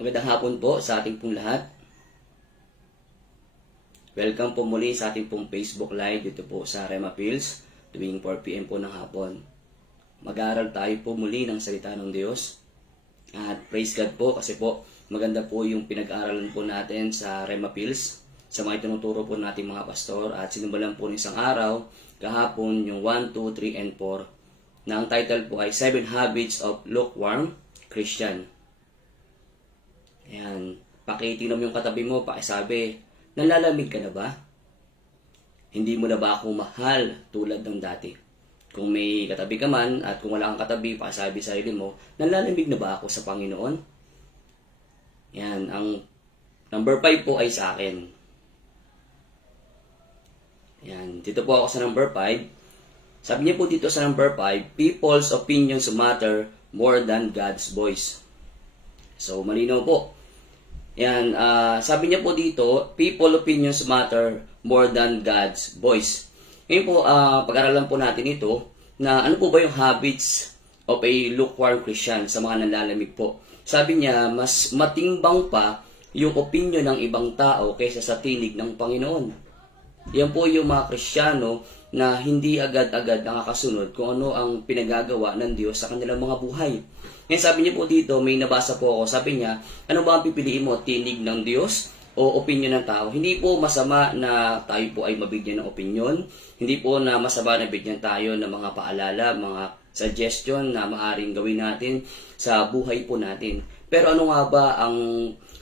Magandang hapon po sa ating pong lahat. Welcome po muli sa ating pong Facebook Live dito po sa Rema Pills tuwing 4 PM po ng hapon. Mag-aaral tayo po muli ng salita ng Diyos. At praise God po kasi po maganda po yung pinag-aaralan po natin sa Rema Pills sa mga itinuturo po nating mga pastor at sinimbalan po ng isang araw kahapon yung 1, 2, 3, and 4 na ang title po ay 7 Habits of Lukewarm Christian. Ayan, pakitingnan mo yung katabi mo, pakisabi, nalalamig ka na ba? Hindi mo na ba ako mahal tulad ng dati? Kung may katabi ka man at kung wala kang katabi, pakisabi sa sarili mo, nalalamig na ba ako sa Panginoon? Yan, ang number 5 po ay sa akin. Yan, dito po ako sa number 5. Sabi niya po dito sa number 5, people's opinions matter more than God's voice. So, malinaw po. Yan, sabi niya po dito, people opinions matter more than God's voice. Ngayon po, pag-aralan po natin ito, na ano po ba yung habits of a lukewarm Christian sa mga nanlalamig po. Sabi niya, mas matimbang pa yung opinion ng ibang tao kaysa sa tinig ng Panginoon. Yan po yung mga Kristiyano na hindi agad-agad nakakasunod kung ano ang pinagagawa ng Diyos sa kanilang mga buhay. Ngayon sabi niya po dito, may nabasa po ako, sabi niya, ano ba ang pipiliin mo, tinig ng Diyos o opinion ng tao? Hindi po masama na tayo po ay mabigyan ng opinion, hindi po na masama na bigyan tayo ng mga paalala, mga suggestion na maaring gawin natin sa buhay po natin. Pero ano nga ba ang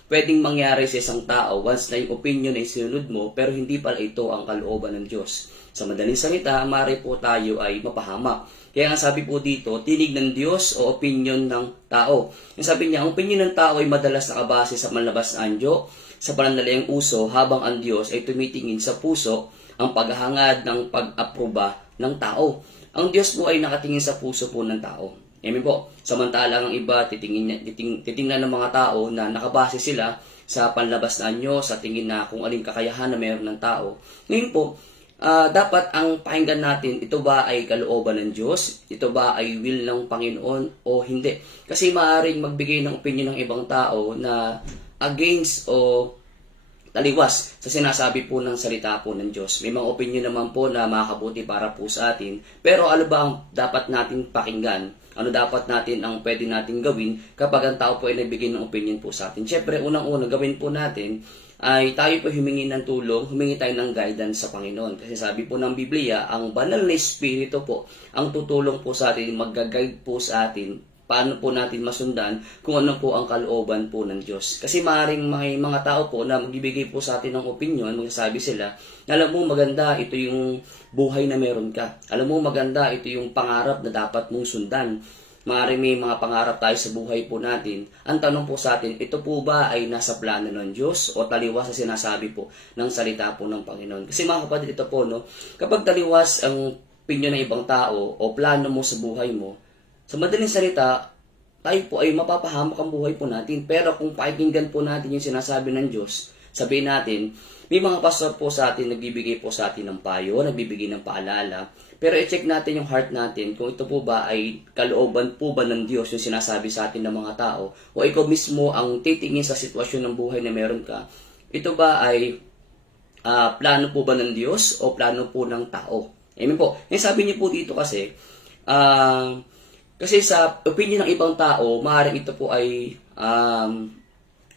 pwedeng mangyari sa isang tao once na yung opinion ay sinunod mo pero hindi pala ito ang kalooban ng Diyos? Sa madaling salita, maaari po tayo ay mapahamak. Kaya nga sabi po dito, tinig ng Diyos o opinion ng tao. Yung sabi niya, ang opinion ng tao ay madalas nakabase sa manlabas na anyo, sa pananaliang uso, habang ang Diyos ay tumitingin sa puso ang paghahangad ng pag-aproba ng tao. Ang Diyos po ay nakatingin sa puso po ng tao. Amen po. Samantalang ang iba, titingnan ng mga tao na nakabase sila sa panlabas na anyo, sa tingin na kung aling kakayahan na mayroon ng tao. Ngayon po, dapat ang pakinggan natin, ito ba ay kalooban ng Diyos? Ito ba ay will ng Panginoon o hindi? Kasi maaaring magbigay ng opinion ng ibang tao na against o taliwas sa sinasabi po ng salita po ng Diyos. May mga opinion naman po na makakabuti para po sa atin. Pero ano ba ang dapat natin pakinggan? Ano dapat natin ang pwede natin gawin kapag ang tao po ay nagbigay ng opinion po sa atin? Siyempre, unang-una gawin po natin ay tayo po humingi ng tulong, humingi tayo ng guidance sa Panginoon. Kasi sabi po ng Biblia, ang banal na Espiritu po ang tutulong po sa atin, mag-guide po sa atin paano po natin masundan kung ano po ang kalooban po ng Diyos. Kasi maaaring may mga tao po na magbibigay po sa atin ng opinion, magsasabi sila, alam mo maganda, ito yung buhay na meron ka. Alam mo maganda, ito yung pangarap na dapat mong sundan. Maaaring may mga pangarap tayo sa buhay po natin. Ang tanong po sa atin, ito po ba ay nasa plano ng Diyos o taliwas sa sinasabi po ng salita po ng Panginoon? Kasi mga kapatid, ito po, no, kapag taliwas ang opinion ng ibang tao o plano mo sa buhay mo, sa madaling salita, tayo po ay mapapahamak ang buhay po natin. Pero kung pakinggan po natin yung sinasabi ng Diyos, sabihin natin, may mga pastor po sa atin, nagbibigay po sa atin ng payo, nagbibigay ng paalala. Pero i-check natin yung heart natin kung ito po ba ay kalooban po ba ng Diyos yung sinasabi sa atin ng mga tao o ikaw mismo ang titingin sa sitwasyon ng buhay na meron ka. Ito ba ay plano po ba ng Diyos o plano po ng tao? Amen po. Yung sabi niyo po dito kasi sa opinion ng ibang tao, maaaring ito po ay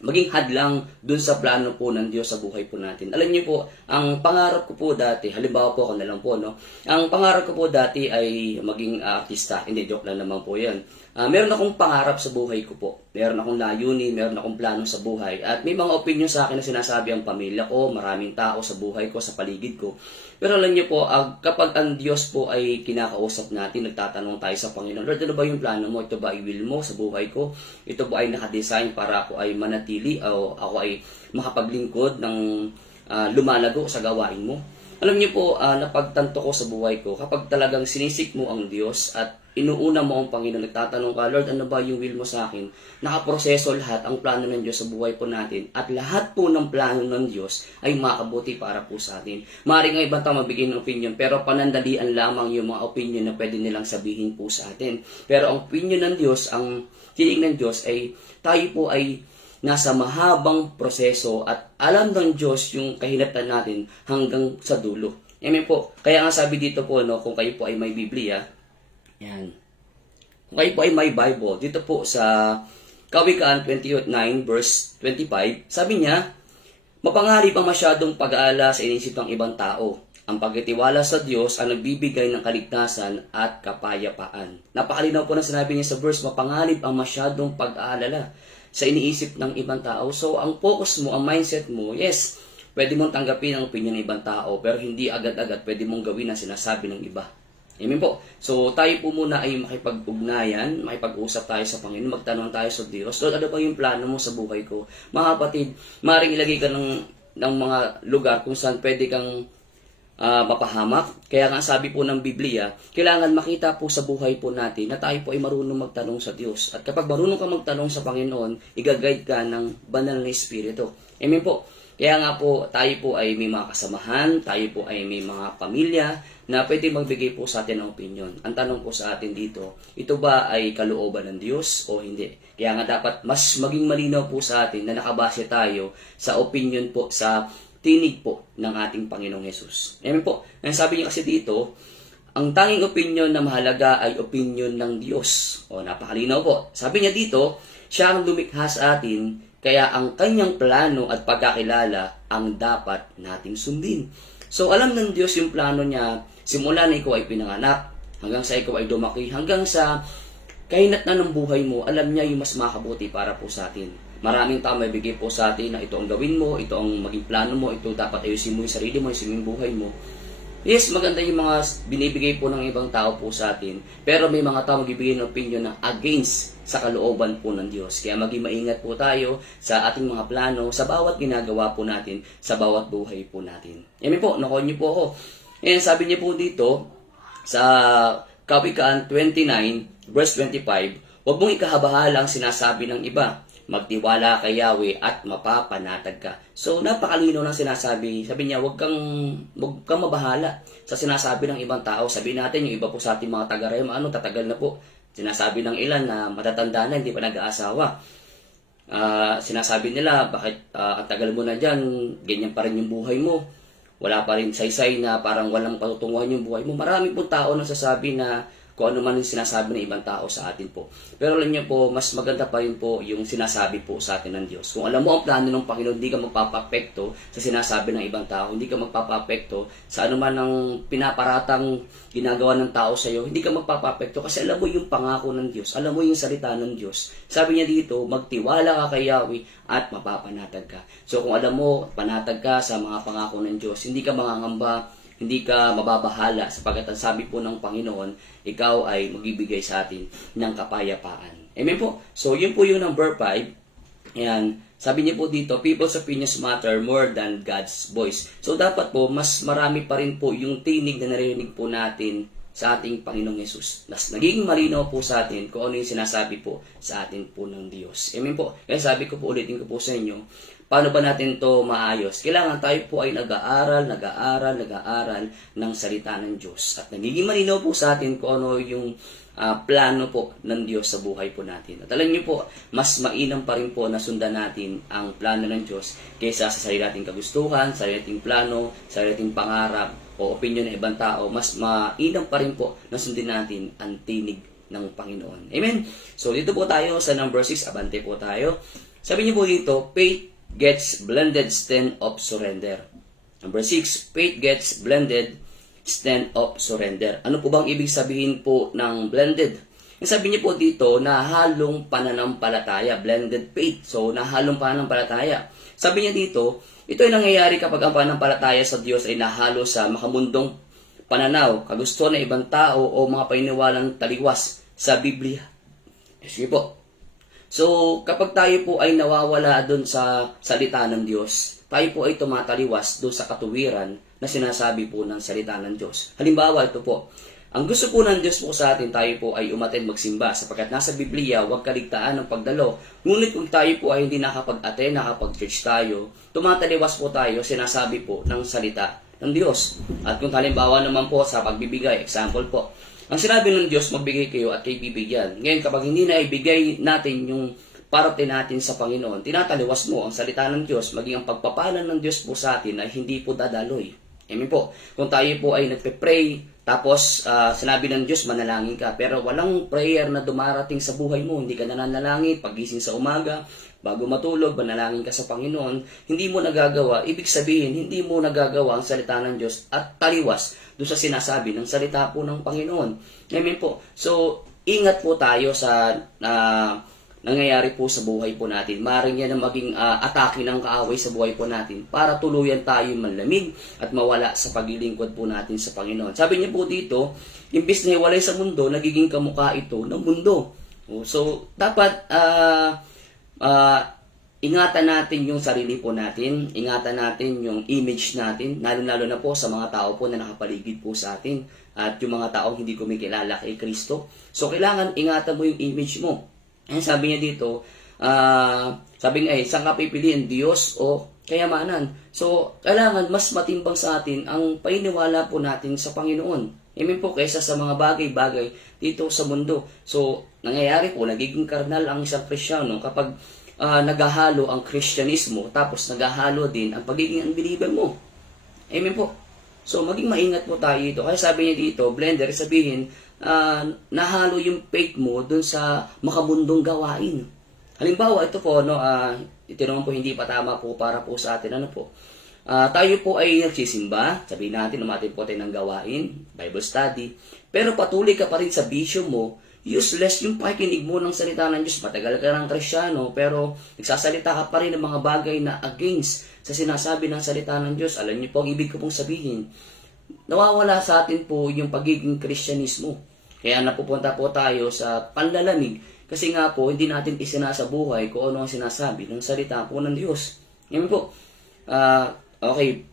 maging hadlang dun sa plano po ng Diyos sa buhay po natin. Alam niyo po, ang pangarap ko po dati, halimbawa po ako na lang po, no? Ang pangarap ko po dati ay maging artista. Hindi, joke lang naman po yan. Meron akong pangarap sa buhay ko po. Meron akong layunin, meron akong plano sa buhay. At may mga opinion sa akin na sinasabi ang pamilya ko, maraming tao sa buhay ko, sa paligid ko. Pero alam niyo po, kapag ang Diyos po ay kinakausap natin, nagtatanong tayo sa Panginoon, Lord, ano ba yung plano mo? Ito ba ay will mo sa buhay ko? Ito ba ay nakadesign para ako ay manatili o ako ay makapaglingkod ng lumalago sa gawain mo? Alam niyo po, napagtanto ko sa buhay ko, kapag talagang sinisik mo ang Diyos at inuuna mo ang Panginoon, nagtatanong ka, Lord, ano ba yung will mo sa akin? Nakaproseso lahat ang plano ng Diyos sa buhay po natin at lahat po ng plano ng Diyos ay makabuti para po sa atin. Maaaring ang ibang tao magbigay ng opinion, pero panandalian lamang yung mga opinion na pwede nilang sabihin po sa atin. Pero ang opinion ng Diyos, ang tinig ng Diyos ay tayo po ay nasa mahabang proseso at alam ng Diyos yung kahinatnan natin hanggang sa dulo. Amen po. Kaya nga sabi dito po, no, kung kayo po ay may Biblia, yan. Kung kayo po ay may Bible, dito po sa Kawikaan 29 verse 25, sabi niya, mapangarip ang masyadong pag-aala sa inisip ng ibang tao. Ang pagtitiwala sa Diyos ang nagbibigay ng kaligtasan at kapayapaan. Napakalinaw po na sinabi niya sa verse, mapangarip ang masyadong pag-aalala sa iniisip ng ibang tao. So, ang focus mo, ang mindset mo, yes, pwede mong tanggapin ang opinion ng ibang tao, pero hindi agad-agad pwede mong gawin ang sinasabi ng iba. Amen po. So, tayo po muna ay makipag-ugnayan, makipag-usap tayo sa Panginoon, magtanong tayo sa Diyos. Lord, ano ba yung plano mo sa buhay ko? Mga kapatid, maaaring ilagay ka ng mga lugar kung saan pwede kang mapahamak. Kaya nga sabi po ng Biblia, kailangan makita po sa buhay po natin na tayo po ay marunong magtanong sa Diyos. At kapag marunong ka magtanong sa Panginoon, i-guide ka ng banal na Espiritu. Amen po. Kaya nga po, tayo po ay may mga kasamahan, tayo po ay may mga pamilya na pwede magbigay po sa atin ng opinion. Ang tanong po sa atin dito, ito ba ay kalooban ng Diyos o hindi? Kaya nga dapat mas maging malinaw po sa atin na nakabase tayo sa opinion po, sa tinig po ng ating Panginoong Hesus. Amen po. Ang sabi niya kasi dito, ang tanging opinion na mahalaga ay opinion ng Diyos. O, napakalinaw po. Sabi niya dito, siya ang lumikha sa atin, kaya ang kanyang plano at pagkakilala ang dapat nating sundin. So, alam ng Diyos yung plano niya, simula na ikaw ay pinanganak, hanggang sa ikaw ay lumaki, hanggang sa kahinatnan ng buhay mo, alam niya yung mas makabuti para po sa atin. Maraming tao may bigay po sa atin na ito ang gawin mo, ito ang maging plano mo, ito dapat ayusin mo yung sarili mo, ayusin mo yung buhay mo. Yes, maganda yung mga binibigay po ng ibang tao po sa atin, pero may mga tao magbibigay ng opinion na against sa kalooban po ng Diyos. Kaya maging maingat po tayo sa ating mga plano, sa bawat ginagawa po natin, sa bawat buhay po natin. Amen po, nakuha niyo po ako. And sabi niyo po dito, sa Kawikaan 29, verse 25, huwag mong ikahabahala ang sinasabi ng iba. Magtiwala kay Yahweh at mapapanatag ka. So, napakalino ng sinasabi. Sabi niya, huwag kang mabahala sa sinasabi ng ibang tao. Sabihin natin, yung iba po sa ating mga taga-rema, tatagal na po. Sinasabi ng ilan na matatanda na, hindi pa nag-aasawa. Sinasabi nila, bakit ang tagal mo na dyan, ganyan pa rin yung buhay mo. Wala pa rin saysay na parang walang patutunguhan yung buhay mo. Marami po tao na sasabi na kung ano man yung sinasabi ng ibang tao sa atin po. Pero alam niyo po, mas maganda pa rin po yung sinasabi po sa atin ng Diyos. Kung alam mo ang plano ng Panginoon, hindi ka magpapapekto sa sinasabi ng ibang tao, hindi ka magpapapekto sa ano man ang pinaparatang ginagawa ng tao sa iyo, hindi ka magpapapekto kasi alam mo yung pangako ng Diyos, alam mo yung salita ng Diyos. Sabi niya dito, magtiwala ka kay Yahweh at mapapanatag ka. So kung alam mo, panatag ka sa mga pangako ng Diyos, hindi ka mangangamba, hindi ka mababahala sapagkat ang sabi po ng Panginoon, ikaw ay magbibigay sa atin ng kapayapaan. Amen po? So, yun po yung number 5. Ayan. Sabi niya po dito, people's opinions matter more than God's voice. So, dapat po, mas marami pa rin po yung tinig na narinig po natin sa ating Panginoong Hesus. Naging malinaw po sa atin kung ano yung sinasabi po sa atin po ng Diyos. Amen po? Kaya sabi ko po, ulitin ko po sa inyo, paano ba natin to maayos? Kailangan tayo po ay nag-aaral ng salita ng Diyos. At nagiging malinaw po sa atin kung ano yung plano po ng Diyos sa buhay po natin. At alam niyo po, mas mainam pa rin po na sundan natin ang plano ng Diyos kaysa sa sarili nating kagustuhan, sarili nating plano, sarili nating pangarap, o opinion ng ibang tao. Mas mainam pa rin po na sundin natin ang tinig ng Panginoon. Amen? So, dito po tayo sa number 6. Abante po tayo. Sabi niyo po dito, faith gets blended stand of surrender. Number 6, faith gets blended stand of surrender. Ano po bang ibig sabihin po ng blended? Yung sabi niyo po dito, nahalong pananampalataya, blended faith. So, nahalong pananampalataya. Sabi niya dito, ito ay nangyayari kapag ang pananampalataya sa Diyos ay nahalo sa makamundong pananaw, kagustuhan ng ibang tao o mga paniniwalang taliwas sa Biblia. Sige po. So, kapag tayo po ay nawawala doon sa salita ng Diyos, tayo po ay tumataliwas doon sa katuwiran na sinasabi po ng salita ng Diyos. Halimbawa, ito po. Ang gusto po ng Diyos po sa atin, tayo po ay umattend magsimba sapagkat nasa Biblia, huwag kaligtaan ng pagdalo. Ngunit kung tayo po ay hindi nakapag-attend, nakapag-church tayo, tumataliwas po tayo, sinasabi po ng salita ng Diyos. At kung halimbawa naman po sa pagbibigay, example po, ang sinabi ng Diyos, magbigay kayo at kayo bibigyan. Ngayon, kapag hindi na ibigay natin yung parte natin sa Panginoon, tinataliwas mo ang salita ng Diyos, maging ang pagpapalan ng Diyos po sa atin ay hindi po dadaloy. Amen po. Kung tayo po ay nagpe-pray, tapos sinabi ng Diyos, manalangin ka, pero walang prayer na dumarating sa buhay mo, hindi ka nananalangin, pagising sa umaga, bago matulog, manalangin ka sa Panginoon, hindi mo nagagawa, ibig sabihin, hindi mo nagagawa ang salita ng Diyos at taliwas doon sa sinasabi ng salita po ng Panginoon. Amen po. So, ingat po tayo sa nangyayari po sa buhay po natin. Maaaring yan ang maging atake ng kaaway sa buhay po natin para tuluyan tayo manlamig at mawala sa paglilingkod po natin sa Panginoon. Sabi niya po dito, imbis na hiwalay sa mundo, nagiging kamukha ito ng mundo. So, dapat ingatan natin yung sarili po natin, ingatan natin yung image natin, lalo-lalo na po sa mga tao po na nakapaligid po sa atin at yung mga tao hindi kumikilala kay Kristo. So, kailangan ingatan mo yung image mo. Ayan, sabi niya dito, sabi nga saan ka pipiliin, Diyos o kayamanan? So, kailangan mas matimbang sa atin ang paniniwala po natin sa Panginoon. Amen po, kaysa sa mga bagay-bagay dito sa mundo. So, nangyayari po, nagiging karnal ang isang Kristiyano kapag naghahalo ang Kristyanismo, tapos naghahalo din ang pagiging unbeliever mo. Amen po. So, maging maingat po tayo dito. Kaya sabi niya dito, blender, sabihin, nahalo yung faith mo dun sa makabundong gawain. Halimbawa, ito po, ito naman po hindi pa tama po para po sa atin. Tayo po ay nagsisimba, sabihin natin, umatin po tayo ng gawain, Bible study, pero patuloy ka pa rin sa bisyo mo, useless yung pakikinig mo ng salita ng Diyos. Matagal ka ng Kristyano, pero nagsasalita ka pa rin ng mga bagay na against sa sinasabi ng salita ng Diyos. Alam niyo po, ang ibig ko pong sabihin, nawawala sa atin po yung pagiging Kristyanismo. Kaya napupunta po tayo sa panlalamig kasi nga po hindi natin isinasa buhay kung ano ang sinasabi ng salita po ng Diyos. Ngayon po, okay,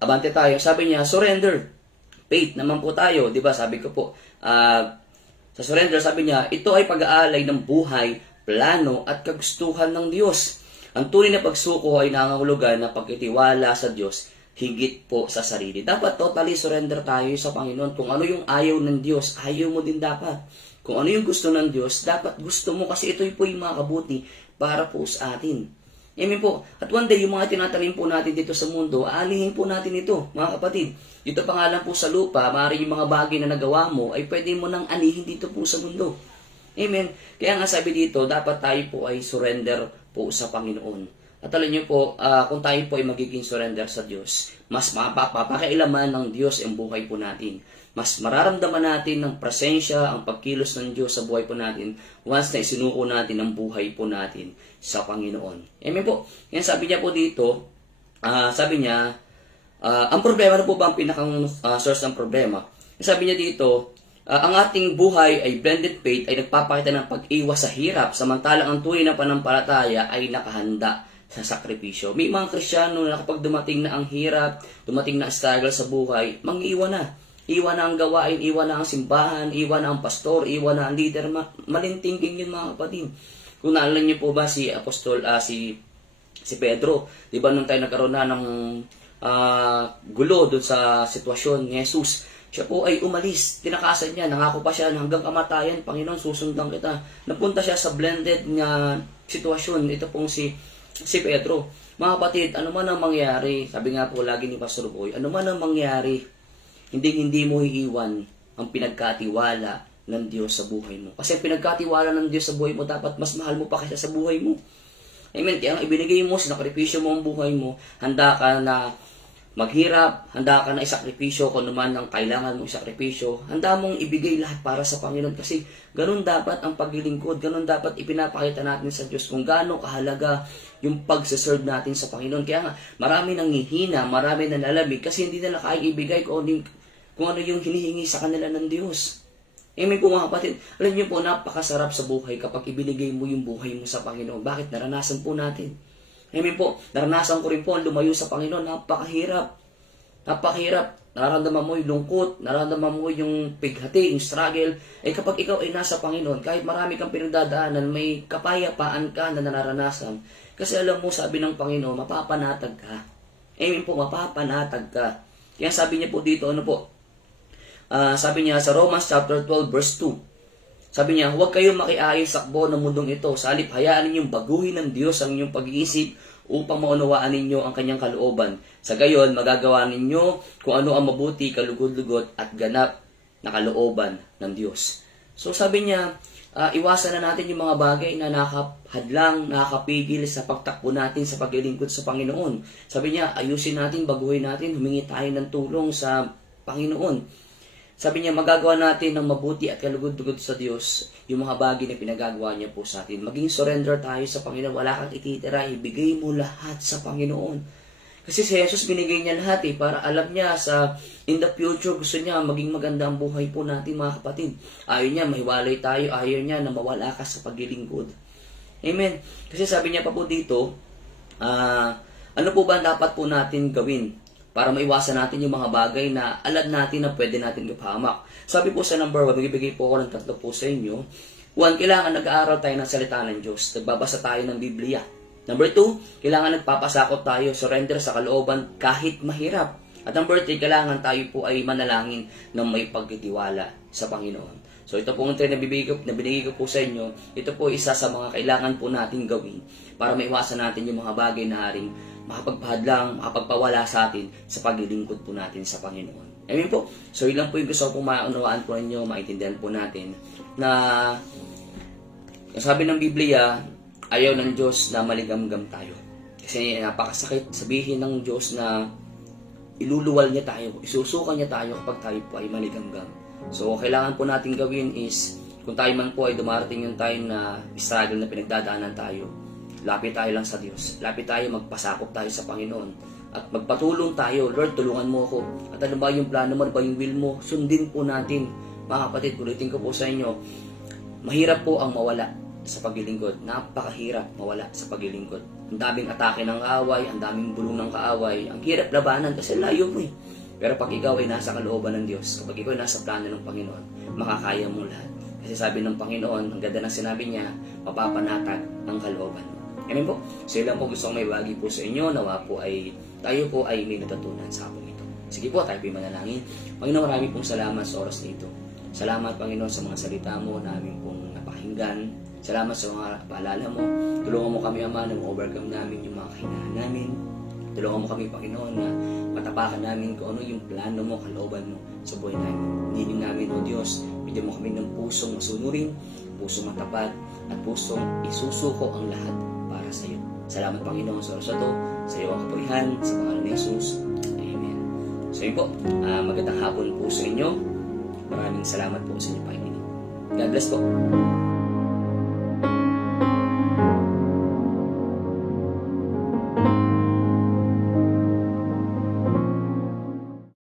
abante tayo. Sabi niya, surrender. Faith naman po tayo. Diba? Sabi ko po, sa surrender, sabi niya, ito ay pag-aalay ng buhay, plano at kagustuhan ng Diyos. Ang tunay na pagsuko ay nangangahulugan na pagkitiwala sa Diyos higit po sa sarili. Dapat totally surrender tayo sa Panginoon. Kung ano yung ayaw ng Diyos, ayaw mo din dapat. Kung ano yung gusto ng Diyos, dapat gusto mo kasi ito po yung makabuti para po sa atin. Amen po. At one day, yung mga tinatalim po natin dito sa mundo, aalihin po natin ito, mga kapatid. Dito pa nga lang po sa lupa, maaari yung mga bagay na nagawa mo, ay pwede mo nang anihin dito po sa mundo. Amen. Kaya nga sabi dito, dapat tayo po ay surrender po sa Panginoon. At alam niyo po, kung tayo po ay magiging surrender sa Diyos, mas mapapakailaman ng Diyos ang buhay po natin. Mas mararamdaman natin ng presensya, ang pagkilos ng Diyos sa buhay po natin once na isinuko natin ang buhay po natin sa Panginoon. Amen po. Yan sabi niya po dito, sabi niya, ang problema na po ba ang pinakang source ng problema? Sabi niya dito, ang ating buhay ay blended faith ay nagpapakita ng pag-iwas sa hirap, samantalang ang tunay na panampalataya ay nakahanda sa sakripisyo. May mga Kristiyano na kapag dumating na ang hirap, dumating na ang struggle sa buhay, mang-iwan na. Iwan na ang gawain, iwan na ang simbahan, iwan na ang pastor, iwan na ang leader. Malintingking yun mga kapatid. Kung naalala niyo po ba si Apostol, si Pedro, di ba nung tayo nagkaroon na ng gulo doon sa sitwasyon ni Jesus, siya po ay umalis, tinakasan niya, nangako pa siya hanggang kamatayan, Panginoon, susundan kita. Napunta siya sa blended na sitwasyon, ito pong si Pedro. Mga kapatid, ano man ang mangyari, sabi nga po lagi ni Pastor Boy, ano man ang mangyari, hindi mo iiwan ang pinagkatiwala ng Diyos sa buhay mo. Kasi ang pinagkatiwala ng Diyos sa buhay mo, dapat mas mahal mo pa kaysa sa buhay mo. Amen. Kaya ang ibinigay mo, sinakripisyo mo ang buhay mo, handa ka na maghirap, handa ka na isakripisyo kung naman ang kailangan mong isakripisyo, handa mong ibigay lahat para sa Panginoon kasi ganun dapat ang paglilingkod, ganun dapat ipinapakita natin sa Diyos kung gaano kahalaga yung pagsaserve natin sa Panginoon. Kaya nga, marami nang hihina, marami nang lalamig kasi hindi nila kaya ibigay kung ano yung hinihingi sa kanila ng Diyos. Amen po mga kapatid, alam niyo po, napakasarap sa buhay kapag ibinigay mo yung buhay mo sa Panginoon. Bakit? Naranasan po natin. Amen po, naranasan ko rin po ang lumayo sa Panginoon. Napakahirap. Napakahirap. Nararamdaman mo yung lungkot, nararamdaman mo yung pighati, yung struggle. Kapag ikaw ay nasa Panginoon, kahit marami kang pinagdadaanan, may kapayapaan ka na nararanasan. Kasi alam mo, sabi ng Panginoon, mapapanatag ka. Amen po, mapapanatag ka. Kaya sabi niya po dito, sabi niya sa Romans chapter 12 verse 2. Sabi niya, huwag kayong makiayos sakbo ng mundong ito. Sa halip, hayaan ninyong baguhin ng Diyos ang inyong pag-iisip upang maunawaan ninyo ang kanyang kalooban. Sa gayon, magagawa ninyo kung ano ang mabuti, kalugod-lugod at ganap na kalooban ng Diyos. So sabi niya, iwasan na natin yung mga bagay na nakahadlang, nakakapigil sa pagtakbo natin sa paglilingkod sa Panginoon. Sabi niya, ayusin natin, baguhin natin, humingi tayo ng tulong sa Panginoon. Sabi niya, magagawa natin ng mabuti at kalugod-lugod sa Diyos yung mga bagay na pinagagawa niya po sa atin. Maging surrender tayo sa Panginoon. Wala kang ititira, ibigay mo lahat sa Panginoon. Kasi si Jesus binigay niya lahat para alam niya in the future gusto niya maging maganda ang buhay po natin mga kapatid. Ayaw niya mahiwalay tayo, ayaw niya na mawala ka sa paglilingkod. Amen. Kasi sabi niya pa po dito, ano po ba dapat po natin gawin para maiwasan natin yung mga bagay na alam natin na pwede natin ipahamak. Sabi po sa number 1, magbibigay po ako ng 3 po sa inyo. 1, kailangan nag-aaral tayo ng salita ng Diyos. Nagbabasa tayo ng Biblia. Number 2, kailangan nagpapasakot tayo, surrender sa kalooban kahit mahirap. At number 3, kailangan tayo po ay manalangin ng may pagtitiwala sa Panginoon. So ito po ang 3 na binigay ko po sa inyo. Ito po isa sa mga kailangan po natin gawin para maiwasan natin yung mga bagay na haring makapagpahadlang, makapagpawala sa atin sa paglilingkod po natin sa Panginoon. Amen po. So ilan po yung gusto ko maunawaan po ninyo, maintindihan po natin na sabi ng Biblia, ayaw ng Diyos na maligamgam tayo. Kasi napakasakit sabihin ng Diyos na iluluwal niya tayo, isusukan niya tayo kapag tayo po ay maligamgam. So kailangan po natin gawin is, kung tayo man po ay dumarating yung time na struggle na pinagdadaanan tayo, lapit tayo lang sa Diyos. Lapit tayo, magpasakop tayo sa Panginoon. At magpatulong tayo. Lord, tulungan mo ako. At ano ba yung plano mo? Ano ba yung will mo? Sundin po natin. Mga kapatid, ulitin ko po sa inyo, mahirap po ang mawala sa paglilingkod. Napakahirap mawala sa paglilingkod. Ang daming atake ng kaaway, ang daming bulong ng kaaway. Ang hirap labanan kasi layo mo eh. Pero pag ikaw ay nasa kalooban ng Diyos, kapag ikaw ay nasa plano ng Panginoon, makakaya mo lahat. Kasi sabi ng Panginoon, ang ganda ng sinabi niya, mapapanatag ang kalooban mo. Amen po. So yun lang po gusto kong may bagi po sa inyo. Nawa po ay tayo po ay may natutunan sa hapong ito. Sige po, tayo po yung manalangin. Panginoon, marami pong salamat sa oras na ito. Salamat, Panginoon, sa mga salita mo na aming pong napakinggan. Salamat sa mga paalala mo. Tulungan mo kami, Ama, na ma-overcome namin yung mga kahinaan namin. Tulungan mo kami, Panginoon, na matapakan namin kung ano yung plano mo, kalooban mo sa buhay namin. Hindi namin, O Diyos, bigyan mo kami ng pusong masunurin, pusong matapat, at pusong isusuko ang lahat para sa iyo. Salamat, Panginoon, sa oras na ito. Sa iyo ang kapurihan, sa pangalan ni Jesus. Amen. So yun po, magandang hapon po sa inyo. Maraming salamat po sa inyo, Panginoon. God bless po.